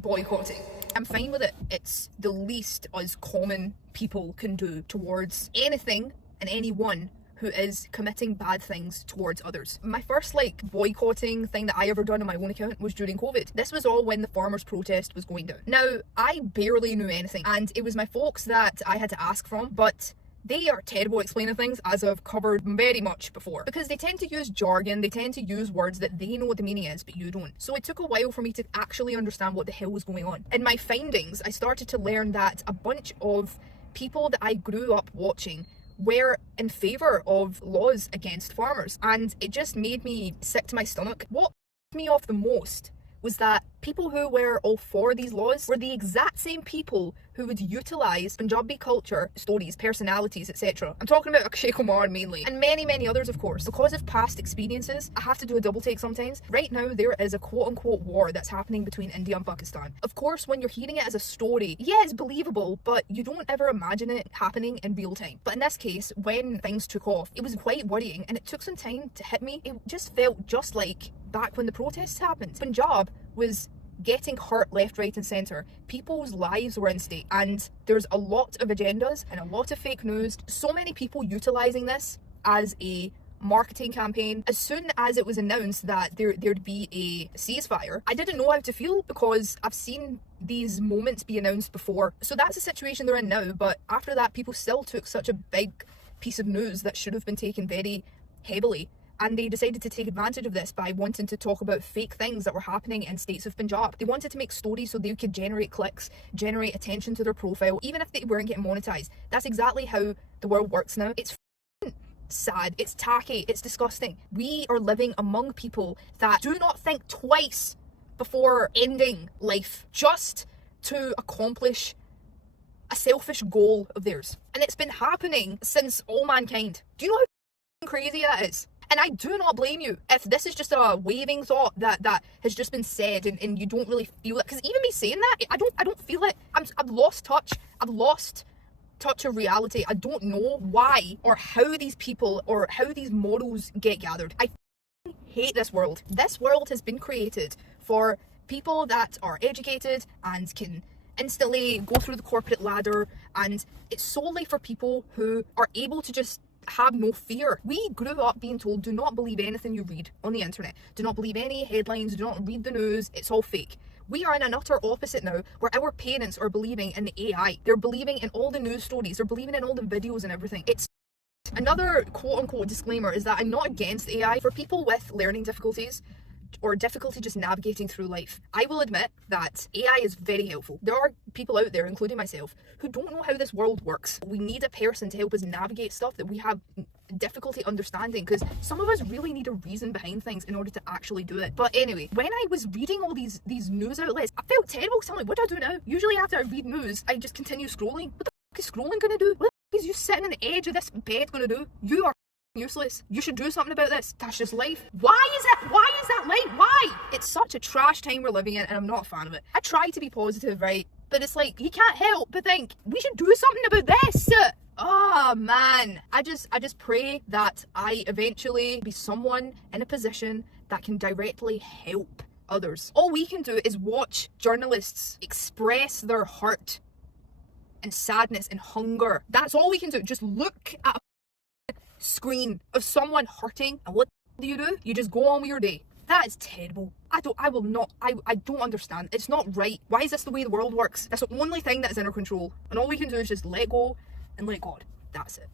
boycotting. I'm fine with it. It's the least us common people can do towards anything and anyone who is committing bad things towards others. My first boycotting thing that I ever done on my own account was during COVID. This was all when the farmers' protest was going down. Now, I barely knew anything, and it was my folks that I had to ask from, but they are terrible at explaining things, as I've covered very much before, because they tend to use jargon, they tend to use words that they know what the meaning is, but you don't. So it took a while for me to actually understand what the hell was going on. In my findings, I started to learn that a bunch of people that I grew up watching were in favour of laws against farmers, and it just made me sick to my stomach. What pissed me off the most was that people who were all for these laws were the exact same people who would utilise Punjabi culture, stories, personalities, etc. I'm talking about Akshay Kumar mainly, and many others, of course. Because of past experiences, I have to do a double take sometimes. Right now, there is a quote-unquote war that's happening between India and Pakistan. Of course, when you're hearing it as a story, yeah, it's believable, but you don't ever imagine it happening in real time. But in this case, when things took off, it was quite worrying, and it took some time to hit me. It just felt just like back when the protests happened. Punjab was getting hurt left, right and centre. People's lives were in stake, and there's a lot of agendas and a lot of fake news. So many people utilising this as a marketing campaign. As soon as it was announced that there'd be a ceasefire, I didn't know how to feel, because I've seen these moments be announced before. So that's the situation they're in now, but after that, people still took such a big piece of news that should have been taken very heavily, and they decided to take advantage of this by wanting to talk about fake things that were happening in states of Punjab. They wanted to make stories so they could generate clicks, generate attention to their profile, even if they weren't getting monetized. That's exactly how the world works now. It's sad, it's tacky, it's disgusting. We are living among people that do not think twice before ending life just to accomplish a selfish goal of theirs. And it's been happening since all mankind. Do you know how crazy that is? And I do not blame you if this is just a waving thought that has just been said and you don't really feel it. Because even me saying that, I don't feel it. I've lost touch. I've lost touch of reality. I don't know why or how these people or how these models get gathered. I hate this world. This world has been created for people that are educated and can instantly go through the corporate ladder, and it's solely for people who are able to just have no fear. We grew up being told, do not believe anything you read on the internet, do not believe any headlines, do not read the news, it's all fake. We are in an utter opposite now, where our parents are believing in the AI, they're believing in all the news stories, they're believing in all the videos and everything. It's another quote-unquote disclaimer is that I'm not against AI. For people with learning difficulties or difficulty just navigating through life, I will admit that AI is very helpful. There are people out there, including myself, who don't know how this world works. We need a person to help us navigate stuff that we have difficulty understanding, because some of us really need a reason behind things in order to actually do it. But anyway, when I was reading all these news outlets, I felt terrible, because I'm like, what do I do now? Usually after I read news, I just continue scrolling. What the f*** is scrolling gonna do? What the f*** is you sitting on the edge of this bed gonna do? You are useless. You should do something about this. That's just life. Why is that life? Why? It's such a trash time we're living in, and I'm not a fan of it. I try to be positive, right? But it's like, you can't help but think, we should do something about this. Oh man. I just pray that I eventually be someone in a position that can directly help others. All we can do is watch journalists express their hurt and sadness and hunger. That's all we can do. Just look at a screen of someone hurting, and what do? You just go on with your day. That is terrible. I don't understand. It's not right. Why is this the way the world works? That's the only thing that is in our control, and all we can do is just let go and let God. That's it.